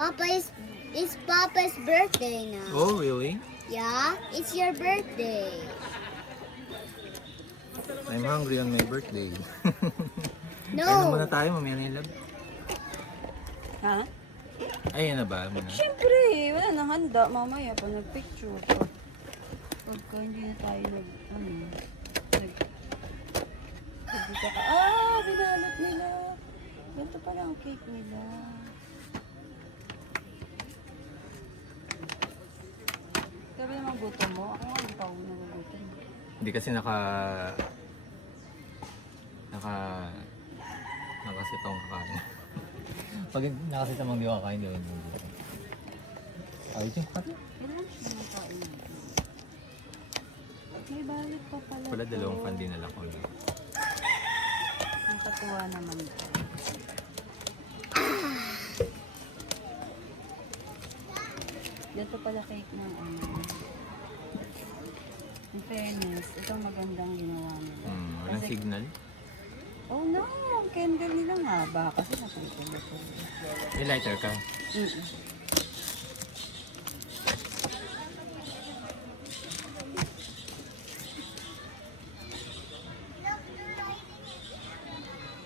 Papa it's Papa's birthday now. Oh, really? Yeah, it's your birthday. I'm hungry on my birthday. Kaya No. muna tayo, mamaya na yung lab. Ha? Ayan na ba? Muna. Siyempre, wala nang handa. Mamaya pa nagpicture pa. Pagka hindi na tayo binalot nila. Ganito pala ang cake nila. Sabi naman gutom mo. Ako nga hindi pa ako nagugutom. Hindi kasi nakasitong kakain. Pag nakasitong hindi ako kakain, hindi ako hindi. Ayos yung kakain. Kailan siya nakain natin? May balik pa pala. Wala to. dalawang pan din nila ko. Nakatuwa naman to. Dito pala cake ng ano. In fairness, itong magandang ginawa nila. Walang Kasi- signal. Oh no, ang candle nila nga ba? Kasi nakita ko. May lighter ka.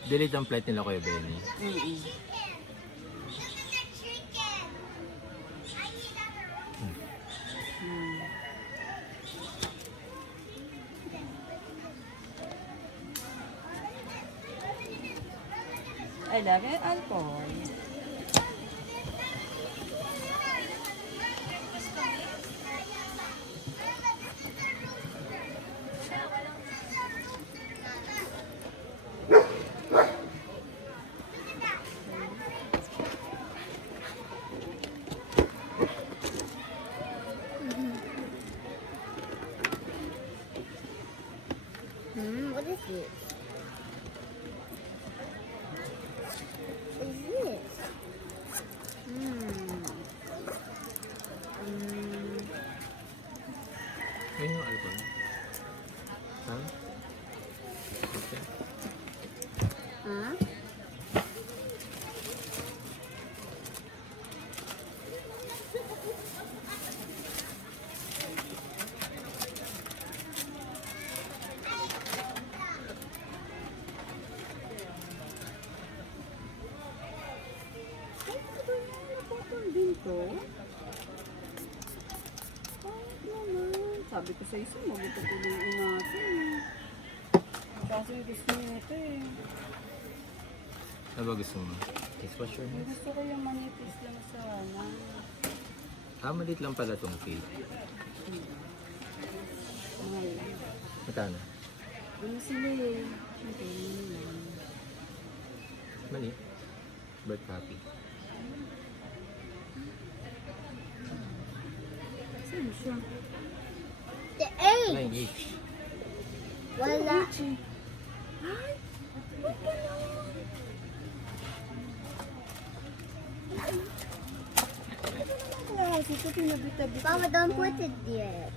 Delete ang plate nila Kuya Benny. Ay, lagi alcohol. What is this? What is this? Ayun yung alcohol. Ha? Okay. Huh? Dito. Bakit naman? Sabi ko sa isa, magpapatuloyin natin. Kasi gusto niya ito eh. Ano ba gusto mo? Dishwasher mo? Gusto ko yung manipis lang sana. Malit lang pala tong cake. Mahal. Matano? Ano sila eh? Hindi naman. Mali. Birth copy. Saan siya? The Wala H. yung H. Wala. Ay! Ba't gano'n? Klase ito, pinabita-bita. Papa, don't put it yet.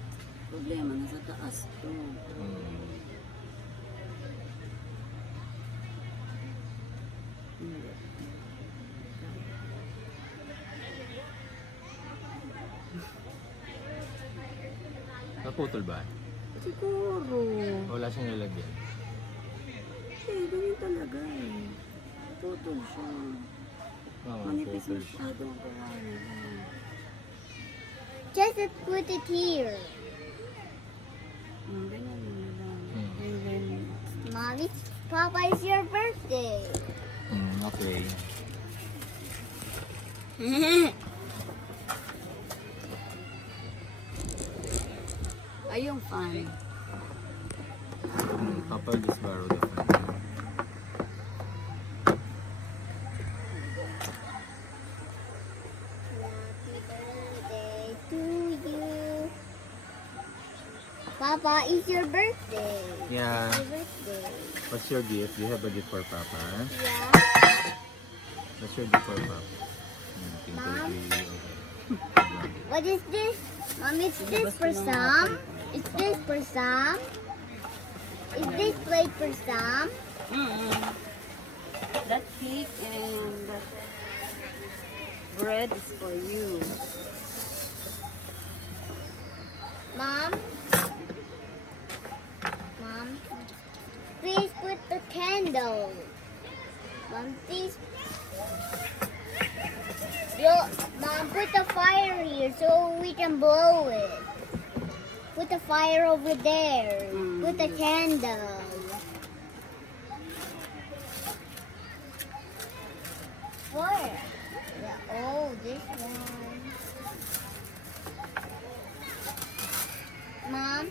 Problema, nasa taas to. Hindi. Naputol ba? Siguro. Wala siyang lalagyan. Ganyan talaga eh. Putol siya. Manipis Naputol siya. masyado ang gawa nila. Just put it here. Ganyan yun lang. Hmm. And then, Mommy, Papa, it's your birthday. Okay. ay yung fan. Papa just borrowed the fan. Happy birthday to you. Papa, it's your birthday. Yeah. Your birthday. What's your gift? Do you have a gift for Papa? Yeah. What's your gift for Papa? Thank Mom? you. What is this? Mom, is this for Sam? Is this for Sam? Is this plate for Sam? That cake and that bread is for you. Mom? Mom? Please put the candle. Mom, please. Mom, put the fire here so we can blow it. Put the fire over there. Put the candle. Where? Oh, this one. Mom?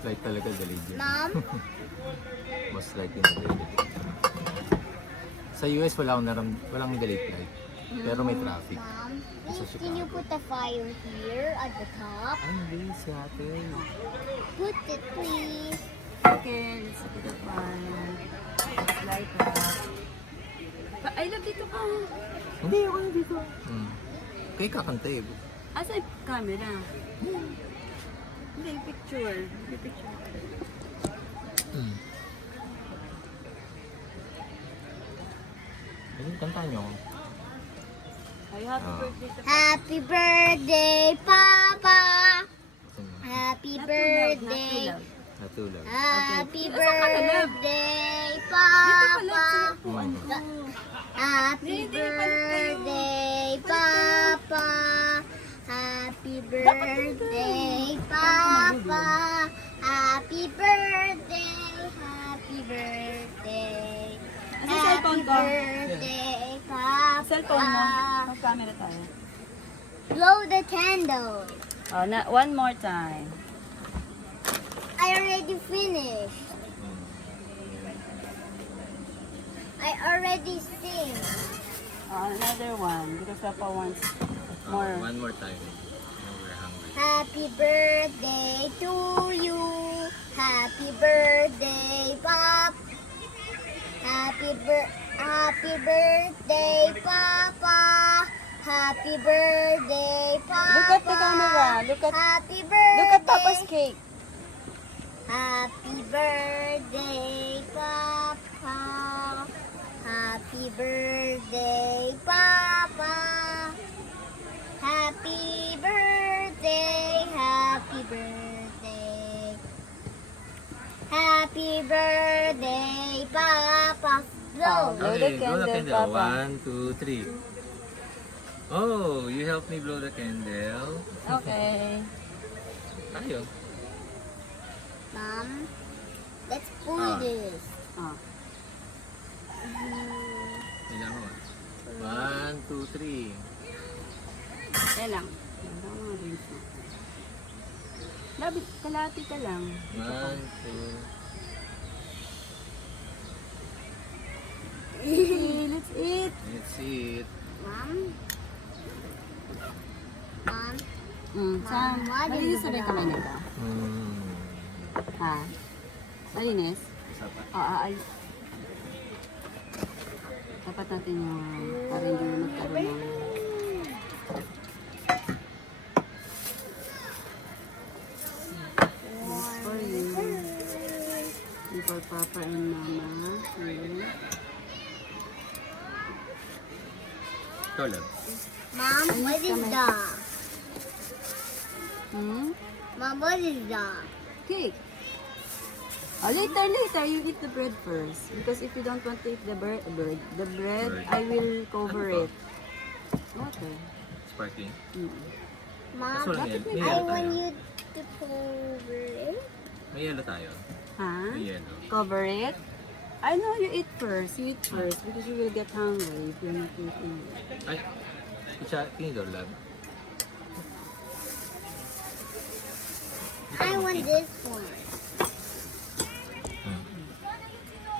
Light talaga delayed yun. Mom? Mas light yung delayed. Sa US walang delayed flight. Pero may traffic. Mom, Sa please, can you Chicago. put the fire here at the top? Ay, hindi si ate. Put it, please. Okay, let's put the fire. Let's light it up. I love dito ka. Hindi, ako na dito. Kaya kakanta eh. Asa yung camera? Hindi, picture. Hindi, picture. Ayun, kanta nyo. Ay, happy birthday to Happy birthday, Papa. Kasi nga, Happy Not too loud, not too birthday. loud. natulog. Happy Okay. Saan ka na, love? birthday, Dito ka lang Papa. sa Oh my God. Happy Hindi, palit kayo. birthday, Palit Papa. Happy birthday, Papa. Happy birthday, happy birthday. Asa yung cellphone ko? birthday, Papa. Cellphone mo. Mag-camera tayo. Blow the candle. Oh, one more time. I already finished. I already sing. Oh, another one because Papa wants more. One more time. Now we're hungry. Happy birthday to you. Happy birthday, Pop. Happy birthday, Papa. Happy birthday, Papa. Look at the camera. Happy birthday. Look at Papa's cake. Happy birthday, Papa. Happy birthday, Papa. Happy birthday, happy birthday. Happy birthday, Papa. Blow. Blow the Okay, blow the candle, candle. Papa. 1, 2, 3. Oh, you help me blow the candle. Okay. Tayo. Mom, let's pull Ah. this. Oh. Kailangan mo. 1, 2, 3. Kaya lang. Yan ang mga drinks mo. Labi, kalati ka lang. 1, 2. Okay, let's eat. Let's eat. Mom? Mom? Sam, what is malinis na ba it yung kamay nito? Ha? Malinis? Isa pa. Ay. Dapat natin yung para hindi magkaroon ng... This for you. And for Papa and Mama. Here. Ito lang. Mom, what is that? Mom, what is that? Cake. Oh, later, you eat the bread first. Because if you don't want to eat the bread, I will cover Ano to? it. Okay. Sparkling. Mom, Kaso lang bakit yellow. may May I yellow want tayo. you to cover it. May yellow tayo. Ha? May yellow. Cover it? I know you eat first. You eat first because you will get hungry if you're not eating it. Ay, isa, tinidor lang. I want this one.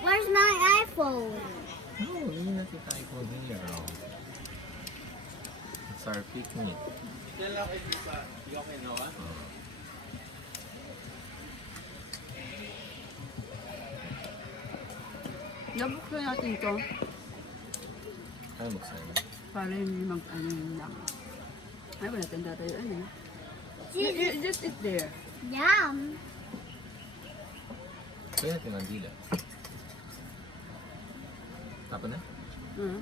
Where's my iPhone? No, hindi natin tayo kung here. It's our picnic. Nabuksan natin ito Ano buksan? para hindi mag-ano yun lang. Ay, wala tanda tayo. Ano? Just eat there. Yum. Kaya natin ang dila. Tapos na? Uh-huh.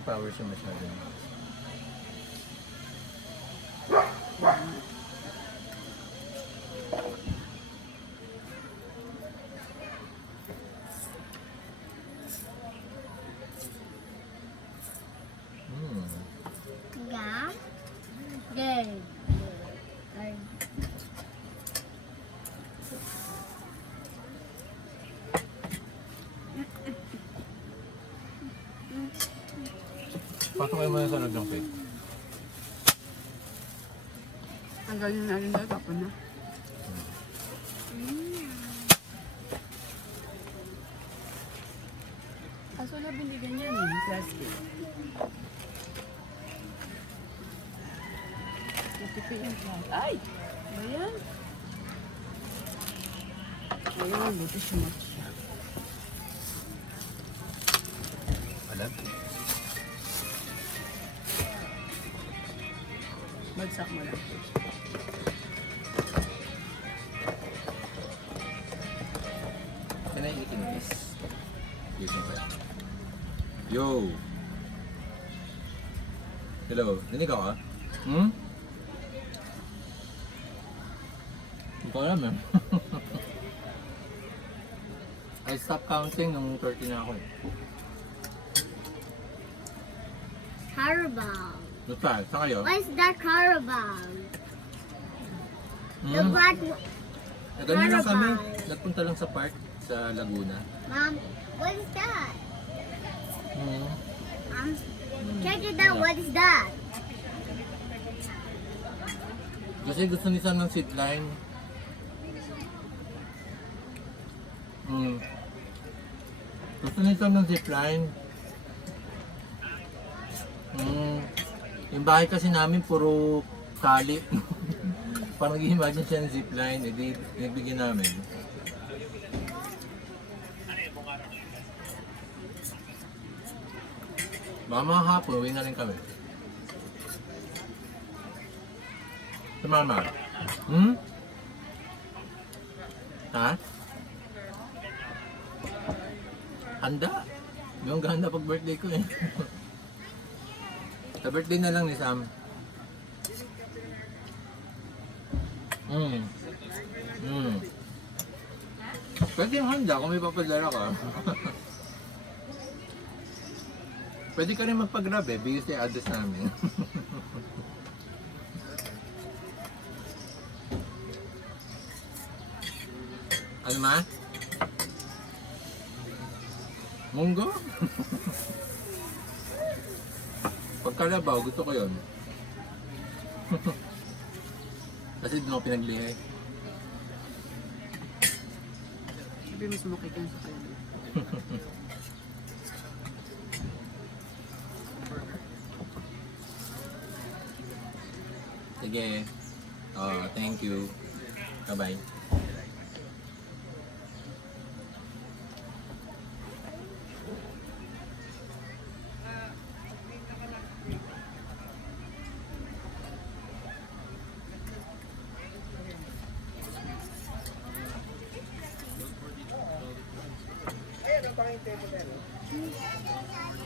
yung power siya masyado. Yeah. Good. Good. Patuloy mo na sa loob ng cake. Ang galing na rin daw, tapon na. Kaso na binigyan yan eh, plastic. Natipi yung plastic. Ay! Ba yan? Ayun, buti sumat siya. Alam? Bagsak mo lang. Can I eat in this? Using that. Yo! Hello, naninig ka? Hmm? Hindi ko alam eh. I stopped counting nung 30 na ako eh. Carabao. Basta, saan kayo? What's that Carabao? The Hmm? black. Ganun lang kami. Carabao. Nagpunta lang sa park sa Laguna. Mom, what is that? Hmm. Check it out. What is that? Kasi gusto ni Sam ng zipline. Hmm. Gusto ni Sam ng zipline. Hmm. Yung bahay kasi namin puro tali. Parang nag-imagine siya ng zipline. Edi nagbigyan namin. Baka mga hapon, uwi na rin kami. Si Mama. Hmm? Ha? Handa? Yung ganda pag birthday ko eh. Sa birthday na lang ni Sam. Pwede yung handa kung may papadala ka. Pwede ka rin magpag-grab eh, bigay sa address namin. Ano ma? Munggo? Pagkalabaw, gusto ko yun. Kasi doon ako pinaglihay. Sabi mas makikan sa kanya. Sige. Oh, thank you. Bye-bye.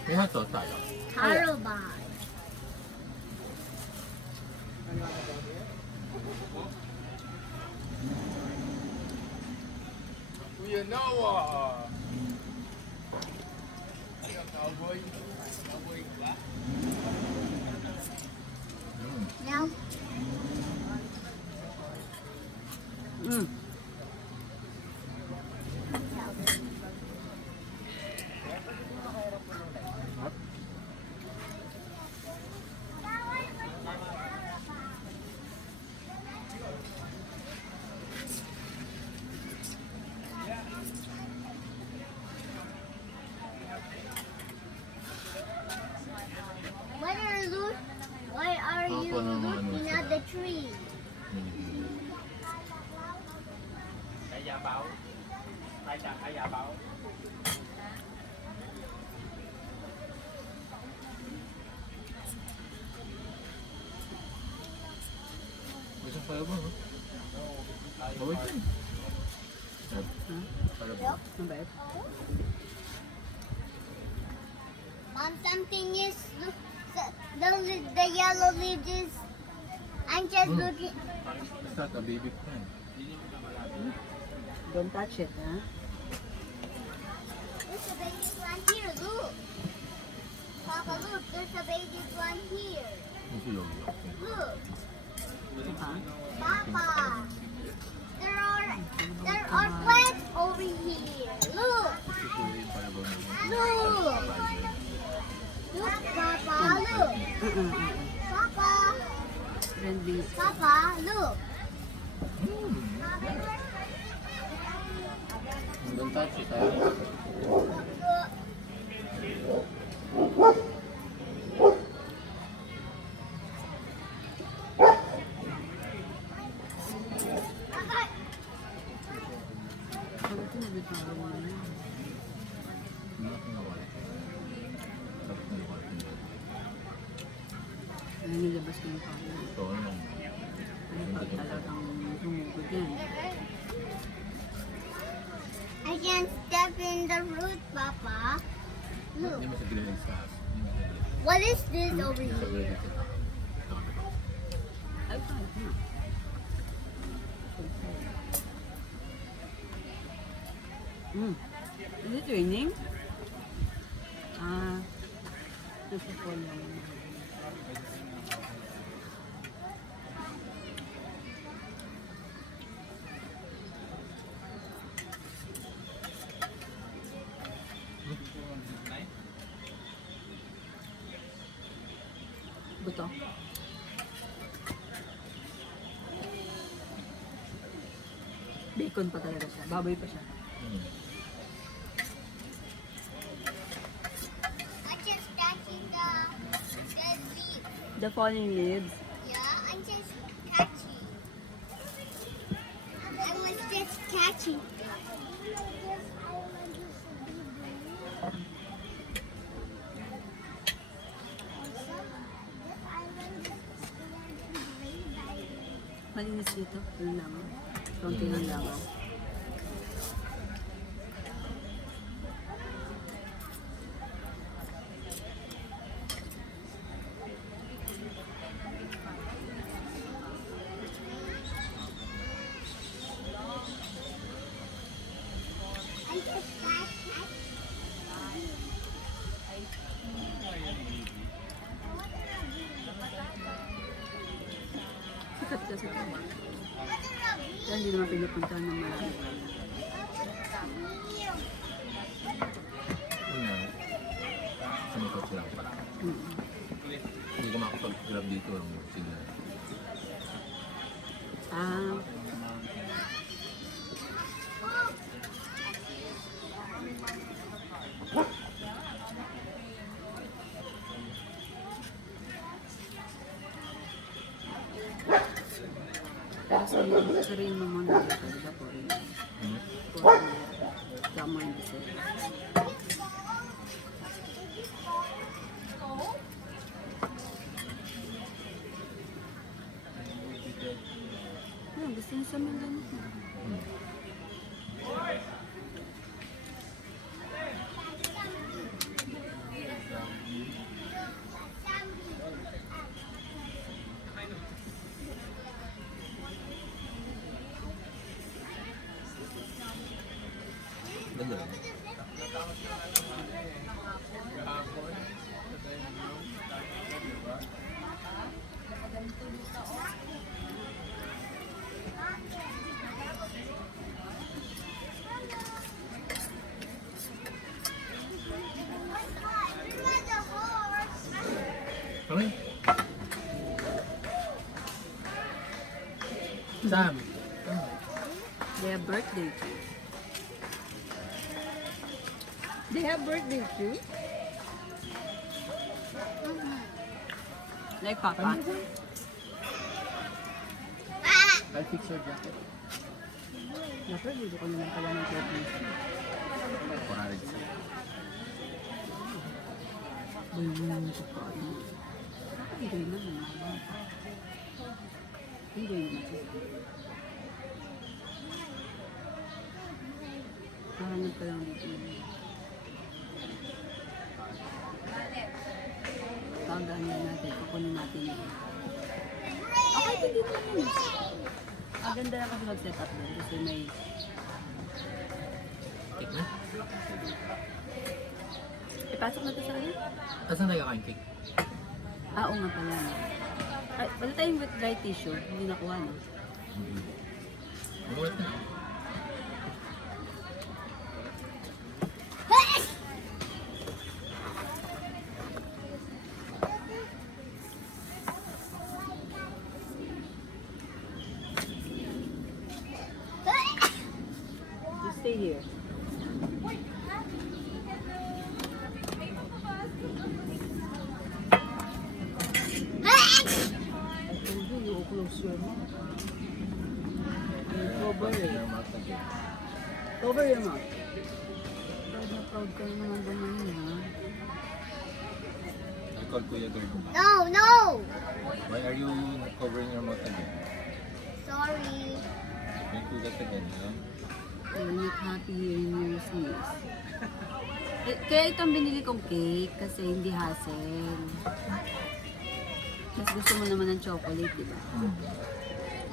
May hot sauce tayo. Carabao. You know, cowboy. Now, Mm. why are you Opo, naman, looking ano at the tree? Gusto pa ba, no? Bawal ka. Para ba? Mabait. Mom, something is the yellow leaves is. I'm just looking. It's not a baby plant. Don't touch it, ha? There's a baby plant here. Look, Papa, look. There's a baby plant here. Hindi yun. Look, Ha? Papa. There are plants over here. Look, look, look, Papa. Look, Papa. Friendly. Papa, look. Don't touch it, ha? Look. Bakit tinabit mo na? Ay, nilabas ko yung pangit. Ito, ano? Ano pa talagang humugod yan? I can step in the root, Papa. Look. Hindi mo sa grillin sa house. What is this over Sa here? grillin sa Ay, kahit na. Is it raining? Ah, nasa fall lang. Buto. Bacon pa talaga siya. Baboy pa siya. I'm just catching the leaf. The falling leaves. Yeah, I'm just catching. I was just catching. Malinis dito. Yun lang. Konti lang lang. I just catching. Sikat kasi ito. Kaya hindi naman pinupuntahan ng marami. Ano? Sa may kotse lang. Hindi ko makapag-grab dito ang sila. Ah, pero sa rin mo muna dito, di ba po rin? Po rin. Tama yung isa. Gusto niya sa mga ganito. Ganda rin. Kami? Sam. They have birthday too. They have birthday too? Like Papa? I'll fix your jacket. Dapat dito ko naman pala ng birthday. 400 sa. Buhay mo sa kain. Hindi naman. Hindi naman. Kahanap ka lang dito. natin, kukunin natin yun. Okay, pwede mo yun. Ang ganda na kasi mag-set up doon kasi may... Cake na? Ipasok na ito sa kanya? Asan tayo kakain cake? Oo nga pala. No? Ay, wala tayong with dry tissue. Hindi nakuha, no? Worth na. You stay here. I told you, you close your mouth. Cover it. Cover your mouth. Proud na proud ka na naman bumayin, ha? I called Kuya Gerd. No, no! Why are you covering your mouth again? Sorry. Don't do that again, ha? You're not happy hearing your sneeze. Kaya itong binili kong cake kasi hindi hassle. Mas gusto mo naman ng chocolate, di ba?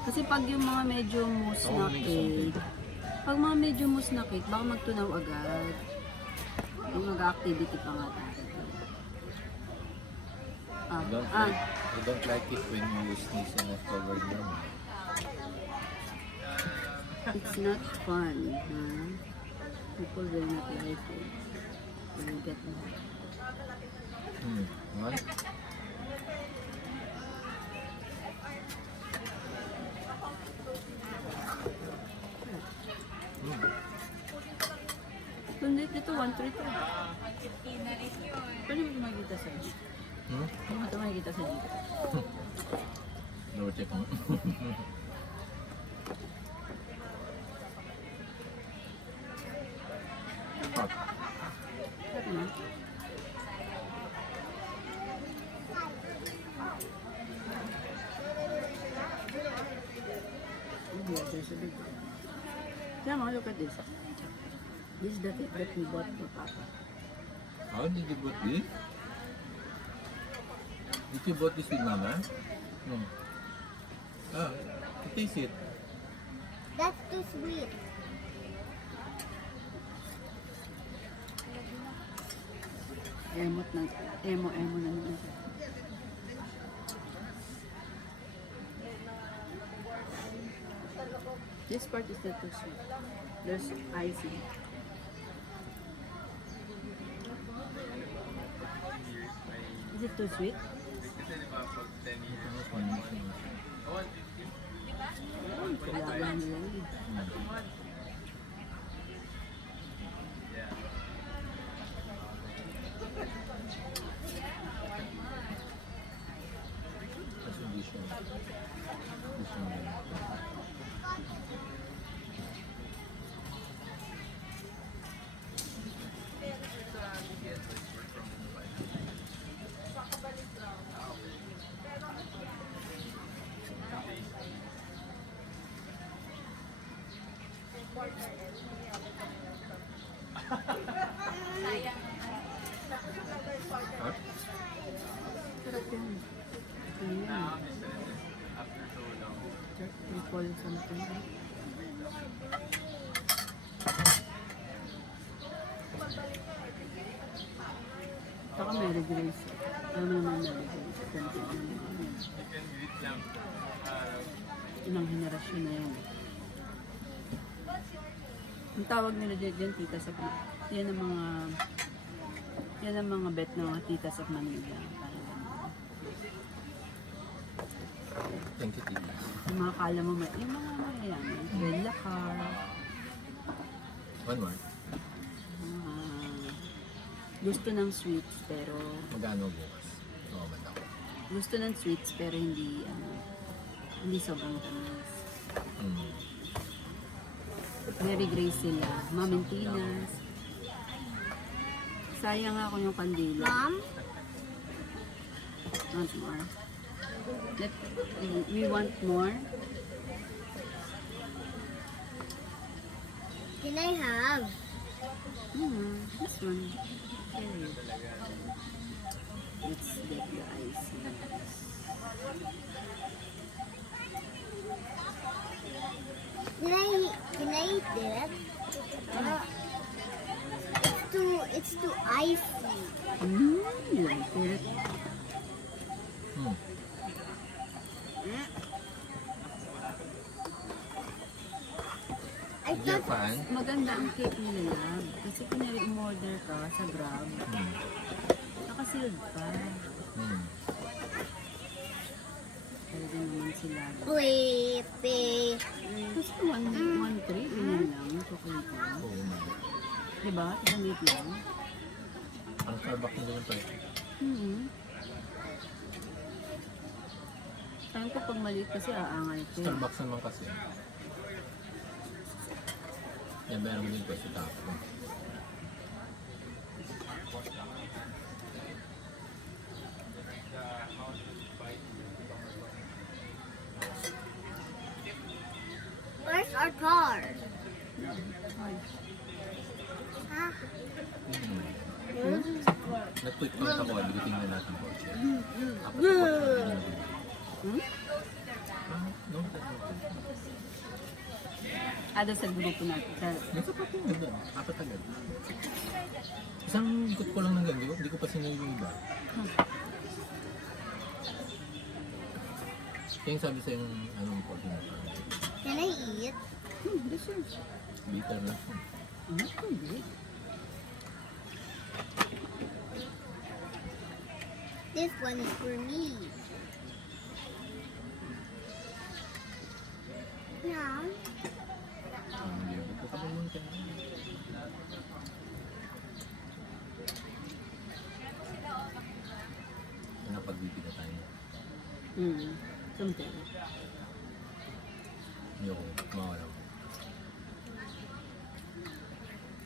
Kasi pag yung mga medyo mousse na cake, pag mga medyo mousse na cake, baka magtunaw agad. Yung mag-activity pa nga tayo. I don't like it when you sneeze and not cover your mouth. It's not fun, huh? People will not like it. They will get mad. What? Kundi dito, 132. Pwede mo ito makikita sa dito. Pwede mo ito makikita sa dito. Double check mo. Hot. Sarap na. There's a big one. Come look at this. This is the cake that we bought for Papa. How did you bought this? Did you bought this with Mama? No. Ah, taste it. That's too sweet. Emo na naman siya. This part is not too sweet. There's icing. Is it too sweet? Kailangan nila yun. Kasi hindi siya. Hot? Sarap yan. Ayan. Recall something. Saka Mary Grace. Alam mo naman Mary Grace. Ganito naman. Inang henerasyon na yan. Ang tawag nila dyan, titas of Manila. Yan ang mga bet ng mga titas of Manila. Thank you, Tita. Yung mga kala mo, yung mga mayayaman. Bella Car. One more. Gusto ng sweets pero Magkano bukas? Oo, ba't ako? gusto ng sweets pero hindi sobrang tamis. Mary Grace sila, Ma'am Tinas. Sayang ako yung kandila. Mom, Want more? We want more? can I have? This one. Here. Let's get the icing. Can I eat it? It's too icy. You like it? Hmm. I You're thought fan? Maganda ang cake nila, lab. Kasi kunyari umorder ka sa Grab, Hmm. nakasealed pa. Hmm. Talaga naman sila. creepy. Gusto 1-3, ganyan lang, chocolate lang. Oo, man. Diba? Gamit lang. Ang Starbucks nila yung price. Sabi ko pag maliit kasi aangal ko. Starbucks naman kasi. Yan, meron din pa sa tapo. Where's our car? Ay, Huh? Nag-tweet pa ako, bigotin na natin po siya. Apat na po siya. No, Ada sa grupo natin. nasa pa po na doon. Apat agad. Isang ikot ko lang ng ganyan, hindi ko pa sinay yung iba. Kaya yung sabi sa yung anong po, Can I eat? This is. bitter na siya. Hindi. This one is for me. Yeah. Hindi ko pa naman kayo. Napagbibig na tayo. Something. Hindi ako mawala.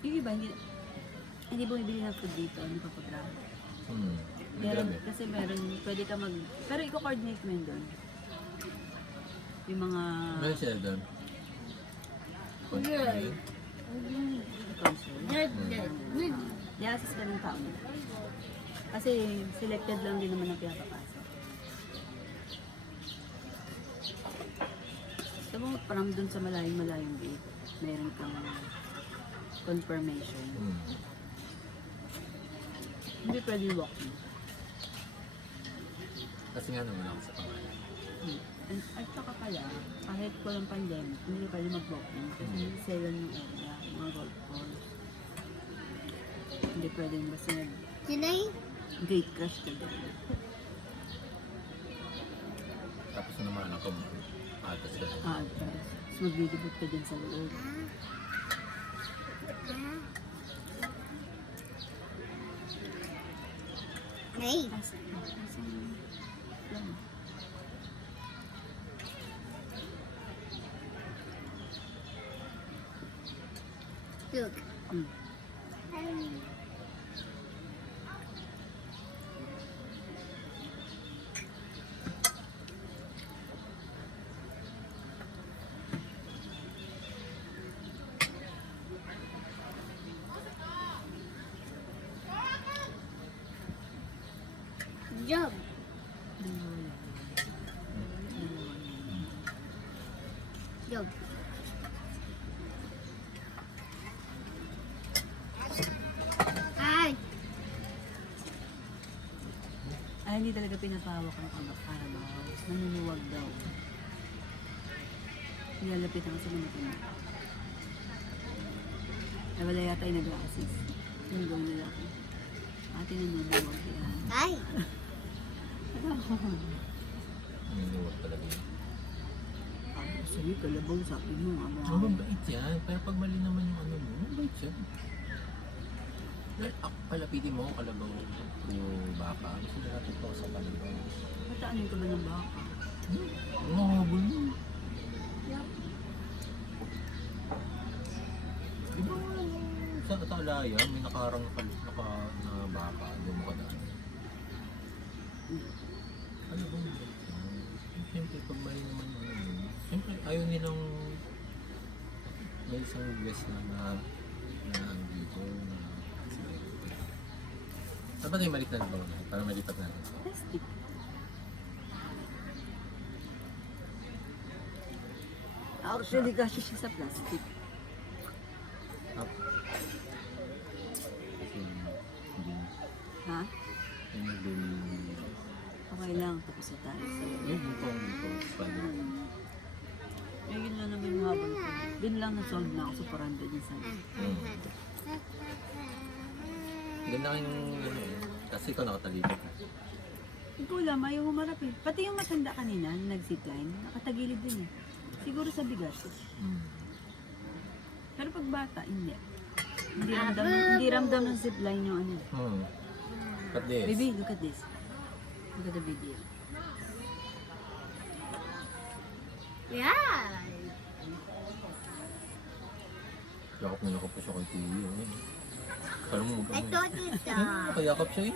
Yung iba, hindi bumibili ng food dito, hindi pa pag-grab. Meron, Grabe. kasi meron, pwede ka mag... Pero i-coordinate mo yun doon. Yung mga... Meron sila doon. Yeah. council. Good. I-assess ka ng tao. Kasi selected lang din naman ang pinapapasok. So, parang doon sa malayong date, meron kang confirmation. Hindi pwede walk-in. Kasi nga naman ako sa pangalan. At saka pala, kahit walang pandemic, hindi pwede mag-walk-in kasi selan yung area, mga golf course. Hindi pwedeng basta Can I? gate crash ka doon. Tapos naman ako, atas ka. Tapos magbibigod ka din sa loob. Hey. Look. Job. Job. Ay. Ay, hindi talaga pinapawak ng Carabao. Nanunuwag daw. Nilalapitan kasi ng mata. Ay, wala yata yung nag-assist. Yung gawin nila ako. Ate nanunuwag yan. Ay. Ninuwag talaga yun. Sa'yo, kalabaw, sabi mo nga. Ang mabait yan. Pero pag mali naman yung ano mo, mabait yan. Palapitin mo ang kalabaw yung baka. Gusto na natin ito sa kalabaw. Mataanin ka ba ng baka? Ang habol mo. Di ba sa Atalaya, may nakarang na baka. Doon mo ka na. Ano ba yung bait yan? Siyempre, pag mali naman yung ano yun. Siyempre, ayaw nilang may isang guest na dito na Dapat yung maliit na ito para malipat natin. Plastic. Actually, kasi siya sa plastic. Up. Kasi hindi Ha? hindi Okay lang, tapos na tayo. yun dito spider. Eh, yun lang naman yung habol ko. Din lang na-solve na ako sa 400 din sa Ganda kayong ano eh. Kasi ikaw nakatalikod na. Ikaw lang, ayaw humarap eh. Pati yung matanda kanina, nag-zipline, nakatagilid din eh. Siguro sa bigas. Pero pag bata, hindi. Hindi ramdam ng zipline yung ano. But this. Baby, look at this. Look at the video. Yeah. Yakap na nakap ko siya kay Tiyo. Parang mo I thought it's Nakayakap siya eh.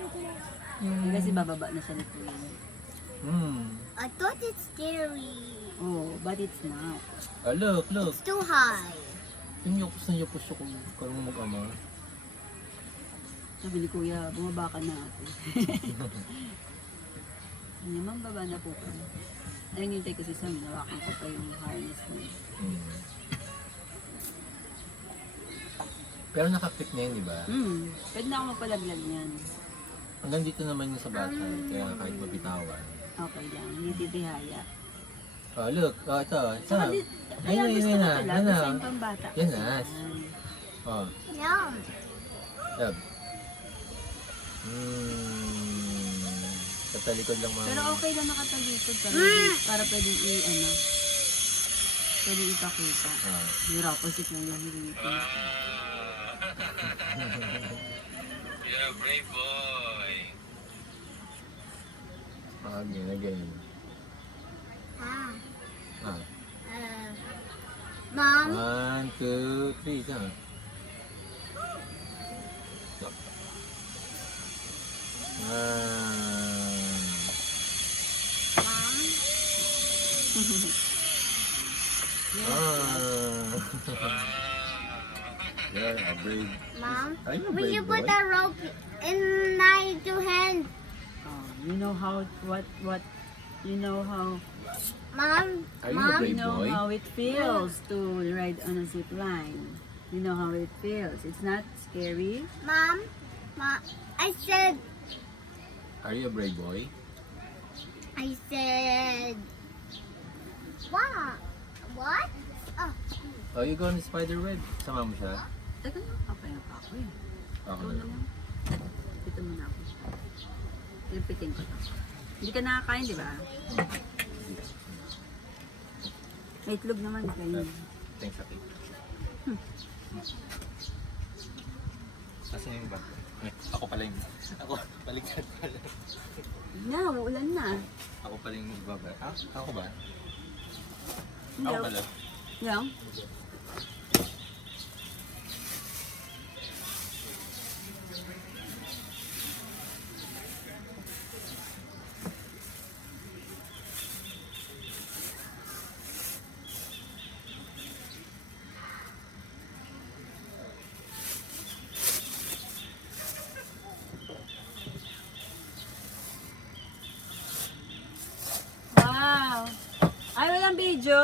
Kasi bababa na siya ni Kuya. I thought it's scary. Oh, but it's not. Ah, look. It's too high. Yung yapos siya kung parang mo mag-ama. Sabi ni Kuya, bumaba ka na ako. Ano naman, baba na po ka. Ayun yung take kasi sa amin, nawakan ko pa yung harness niya. Pero nakaklik na yun, di ba? Pwede na ako magpalaglag niyan. Hanggang dito naman yung sa bata. Kaya kahit mabitawan. Okay lang, hindi titihaya. Oh, look. Oh, ito. Saka kaya gusto ko pala, Yan na. design pang bata. Yan kasi na. yan. Oh, Yum. love. Katalikod lang mga... Pero okay lang nakatalikod para pwedeng pwedeng ipakita. Ah. Yung opposite lang yung hilitin. Yeah, brave boy. Ganyan. Ah. Ah. Mom. 1, 2, 3, isa. Mom. You're a brave. Mom. Are you a Will you brave put boy? a rope in my two hands? You know how you know how Mom. Are you a Mom. you brave know boy? how it feels to ride on a zip line. You know how it feels. It's not scary. Mom. Mom. I said. Are you a brave boy? I said. What? What? Oh. Oh, you go on the spider web. Sama mo siya. Teka lang, papaya pa ako eh. Ako Ikaw na. naman. Pito muna ako. Lipitin ko to. Hindi ka nakakain, di ba? May itlog naman kayo. Thanks, Ate. Asan yung bag? Ako pala yung... Ako, baligtad pala. Na, uulan na. Ako pala yung iba ba? Ah, ako ba? Hindi Ako ako. pala. Yang? Wow! Ay, walang video.